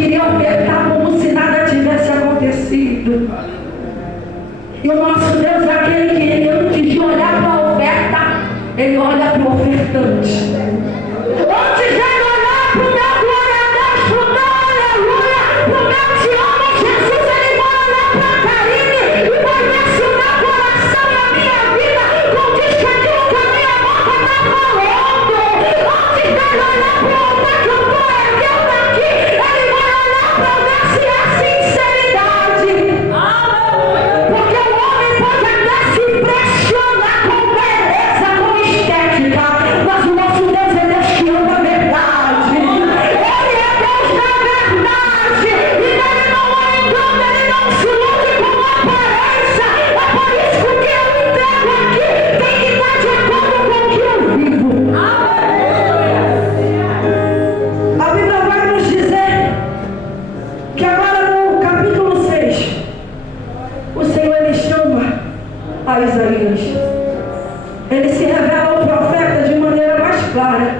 queriam pecar como se nada tivesse acontecido. E o nosso Deus é aquele que, antes de olhar para a oferta, Ele olha para o ofertante. Antes de Ele olhar para o meu glória a Deus, para o meu aleluia, para o meu te amo, Jesus, Ele vai olhar para a Karine e vai ver se o meu coração e a minha vida condiz com aquilo que a minha boca está falando. Antes de Ele olhar para o altar que eu estou erguendo aqui, Ele vai olhar para ver se é sinceridade. Porque o homem pode até se impressionar com beleza, com estética, mas o nosso Deus é Deus que ama a verdade. Ele é Deus da verdade. E Ele não há engano, Ele não se ilude com a aparência. É por isso que o que eu entrego aqui tem que estar de acordo com o que eu vivo. A Bíblia vai nos dizer que agora no capítulo 6, o Senhor Ele chama a Isaías. Ele se revela ao profeta de maneira mais clara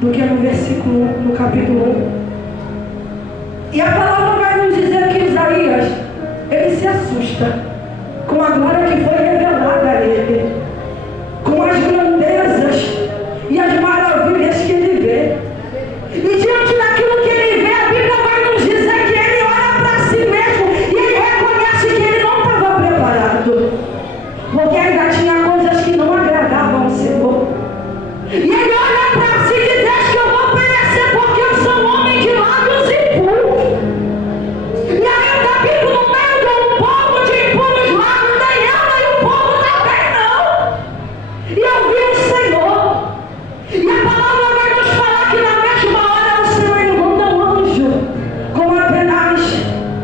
do que no versículo, no capítulo 1. E a palavra vai nos dizer que Isaías, ele se assusta com a glória que foi revelada a ele, com as grandezas e as maravilhas que ele vê. E diante daquilo que ele vê, a Bíblia vai nos dizer que ele olha para si mesmo e ele reconhece que ele não estava preparado, porque ainda tinha coisas que não agradavam ao Senhor. E ele olha para si e diz: deixa que eu vou perecer, porque eu sou um homem de lábios impuros. E ainda vivo no meio de um povo de impuros lábios, nem ela e o povo também não. E eu vi o Senhor. E a palavra vai nos falar que na mesma hora o Senhor ele manda um anjo com uma penaz.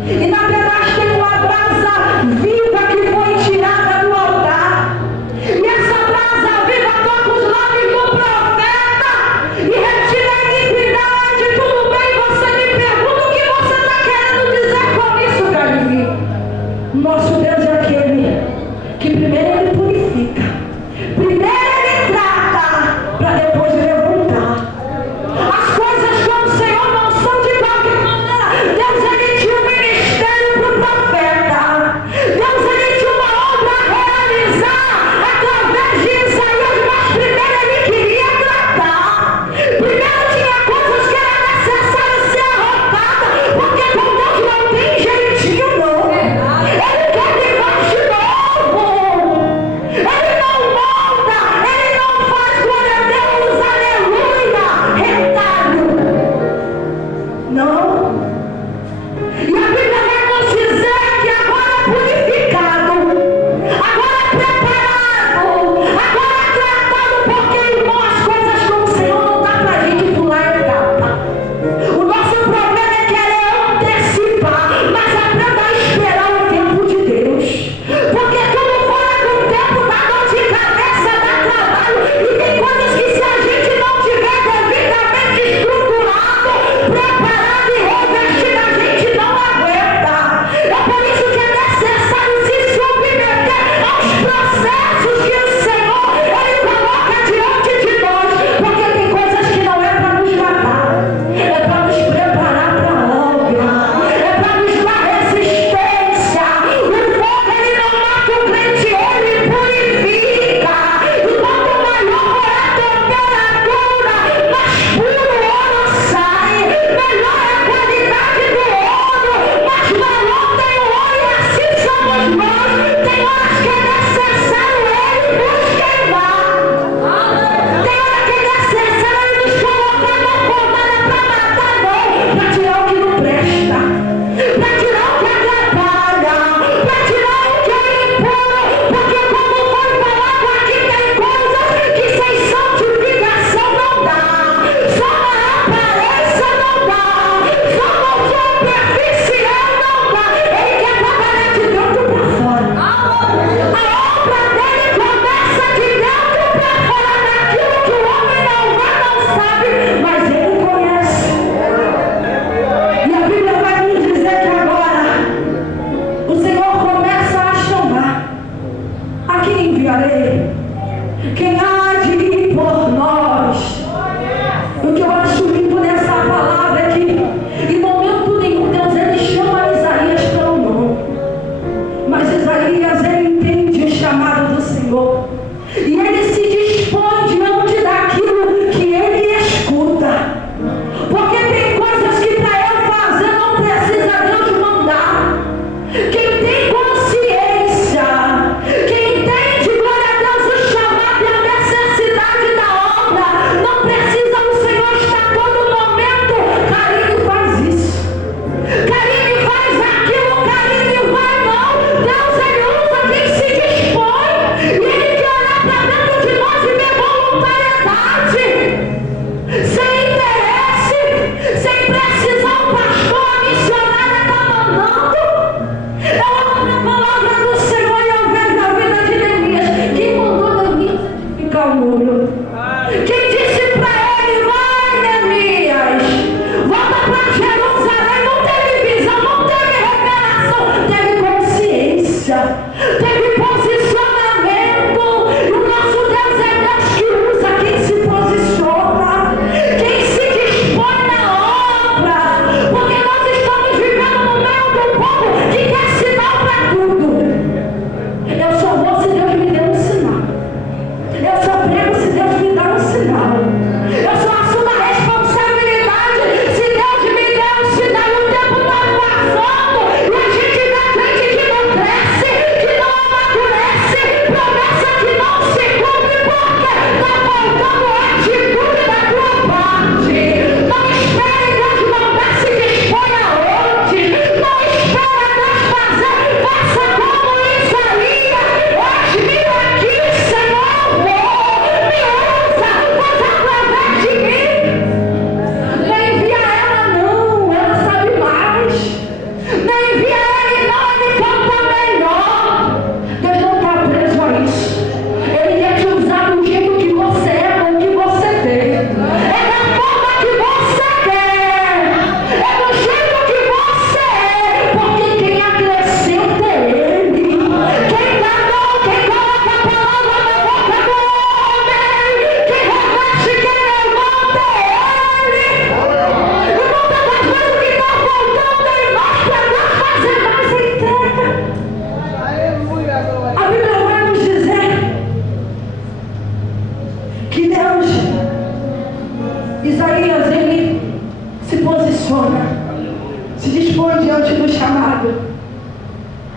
E na penaz tem uma brasa viva que foi tirada do altar. E essa brasa viva toca os lábios do profeta e retira a iniquidade. Tudo bem? Você me pergunta o que você está querendo dizer com isso, Karine? Nosso Deus é aquele que primeiro Ele purifica, primeiro Ele trata, para depois levantar. As coisas com o Senhor não são de qualquer maneira. Deus ele tinha um ministério para o profeta. Deus ele tinha uma obra a realizar através de Isaías, mas primeiro ele queria tratar. Primeiro tinha coisas que era necessário ser arrancadas, porque com Deus não tem jeitinho não. Ele quer viver de novo. Ele não molda, ele não faz, glória a Deus, aleluia, retalho. Não. E a Bíblia vai nos dizer que agora purificado, agora preparado, agora tratado, porque, irmão, as coisas com o Senhor não dá pra gente pular etapa. O nosso problema é querer antecipar, mas aprenda a esperar o tempo de Deus. Porque tudo fora do tempo dá dor de cabeça, dá trabalho, e tem coisas que se a gente não tiver devidamente estruturado, preparado e revestido, a gente não aguenta. É por isso que é necessário se submeter aos processos que o Senhor ele coloca diante de nós, porque tem coisas que não é para nos matar, é para nos preparar para a obra, é para nos dar resistência. O fogo ele não mata o crente, ele purifica. E quanto maior for a temperatura, mais puro o ouro sai. Melhor é a qualidade do ouro, mais valor tem o ouro, e assim somos nós. Tem horas que é necessário ele nos queimar. Tem hora que é necessário ele nos colocar na fornalha para matar, não, para tirar o que não presta, para tirar o que atrapalha, para tirar o que é impuro, porque como foi falado aqui, tem coisas que sem santificação não dá, só na aparência não dá, só no superficial não dá. Ele quer trabalhar de dentro para fora. A obra dele começa de dentro para fora, daquilo que o homem não vê, não sabe, mas ele conhece. E a Bíblia vai nos dizer que agora o Senhor começa a chamar: a quem enviarei? Quem há de ir por nós? O que eu acho lindo nessa palavra é que em momento nenhum Deus ele chama Isaías pelo nome, mas Isaías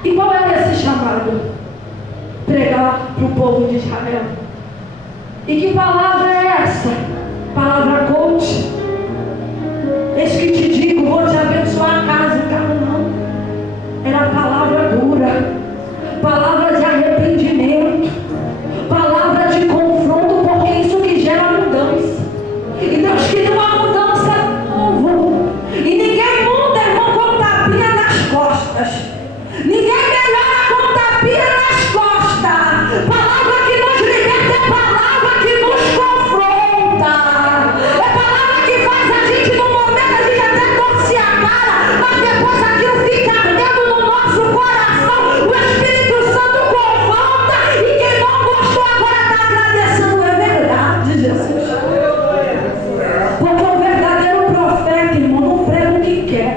E qual é esse chamado? Pregar para o povo de Israel. E que palavra é essa? Palavra coach. Eis que te digo, vou te abençoar a casa, o carro não. Era palavra dura, palavra de arrependimento, palavra de confronto, porque é isso que gera mudança. E Deus queria uma mudança no povo. E ninguém muda, irmão, com tapinha nas costas. Ninguém melhora com tapinha nas costas. Palavra que nos liberta é palavra que nos confronta. É palavra que faz a gente, no momento, a gente até torce a cara, mas depois aquilo fica ardendo no nosso coração. O Espírito Santo confronta e quem não gostou agora está agradecendo. É verdade, Jesus. Porque o verdadeiro profeta, irmão, não prega o que quer.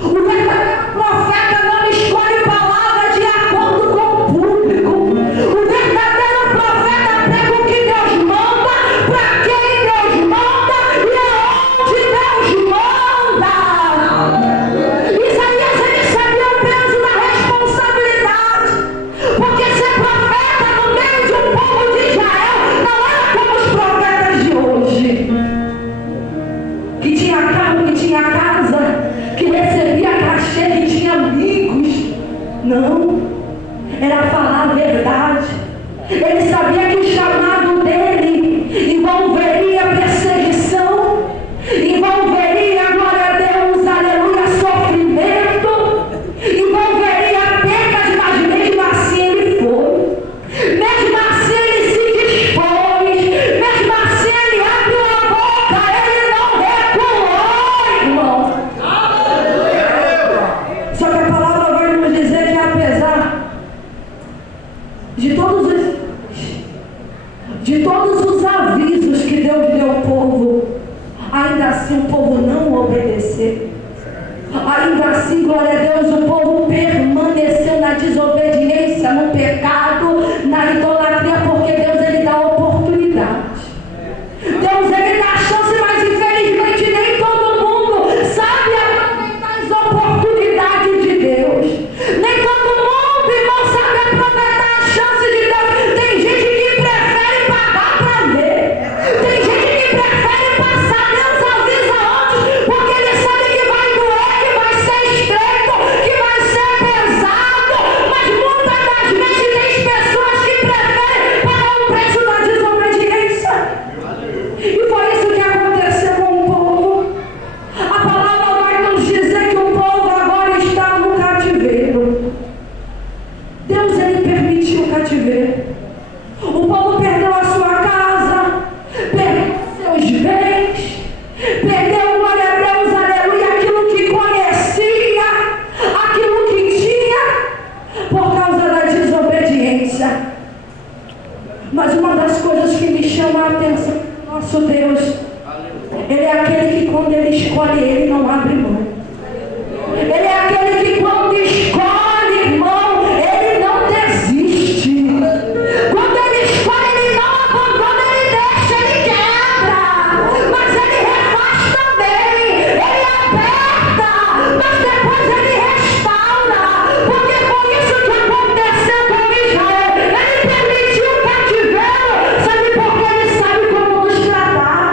O verdadeiro profeta não escolhe palavra de acordo com o público. O verdadeiro profeta prega o que Deus manda, para quem Deus manda e aonde Deus manda. Isaías, ele sabia o peso da responsabilidade, porque ser profeta no meio de um povo de Israel não era como os profetas de hoje, que tinha carro, que tinha casa, que recebia cachê, que tinha amigos. Não, era falar a verdade. Ele sabia que o chamado dele envolveria perseguição, envolveria, glória a Deus, aleluia, sofrimento, envolveria perdas, mas mesmo assim ele foi. Mesmo assim ele se dispôs, mesmo assim ele abriu a boca, ele não recuou, irmão. Só que a palavra vai nos dizer que apesar de todos os avisos que Deus deu ao povo, ainda assim o povo não obedeceu. Ainda assim, glória a Deus, o povo permaneceu na desobediência, no pecado, na idolatria, porque Deus, ele dá oportunidade. Deus, ele dá chance, mas infelizmente nem todo mundo sabe aproveitar as oportunidades de Deus. Nem todo mundo, irmão, sabe aproveitar a chance de Deus. Tem gente que prefere pagar para ver. Tem gente que prefere passar Deus avisa antes, porque ele sabe que vai doer, que vai ser estreito, que vai ser pesado. Mas muitas das vezes tem pessoas que preferem pagar o preço da desobediência. E foi isso que aconteceu com o povo. A palavra vai nos dizer que o povo agora está no cativeiro. Deus, ele permitiu o cativeiro. O povo perdeu a sua casa, perdeu seus bens, perdeu, glória a Deus, aleluia, aquilo que conhecia, aquilo que tinha, por causa da desobediência. Mas uma das coisas que me chama a atenção, nosso Deus, ele é aquele que quando ele escolhe, ele não abre mão. Ele é aquele que quando escolhe, irmão, ele não desiste. Quando ele escolhe, ele não abandona, ele deixa, ele quebra, mas ele refaz também, ele aperta, mas depois ele restaura, porque foi isso que aconteceu com Israel. Ele permitiu o cativeiro, sabe, porque ele sabe como nos tratar.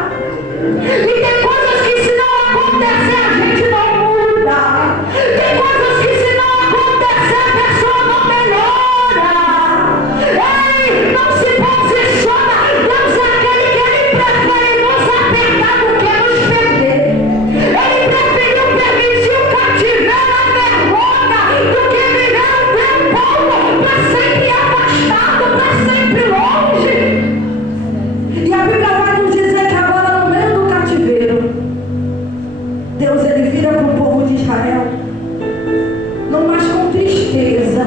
E tem coisas que se não acontecer, a gente não muda. Tem coisas que se não acontecer, a pessoa não melhora. Ele não se posiciona. Deus é aquele que ele prefere nos apertar do que nos perder. Ele preferiu permitir o cativeiro, a vergonha, do que viver um tempo para sempre afastado, para sempre longe. E a Bíblia vai nos dizer que agora, no meio do cativeiro, Deus, ele vira para o povo de Israel, não mais com tristeza,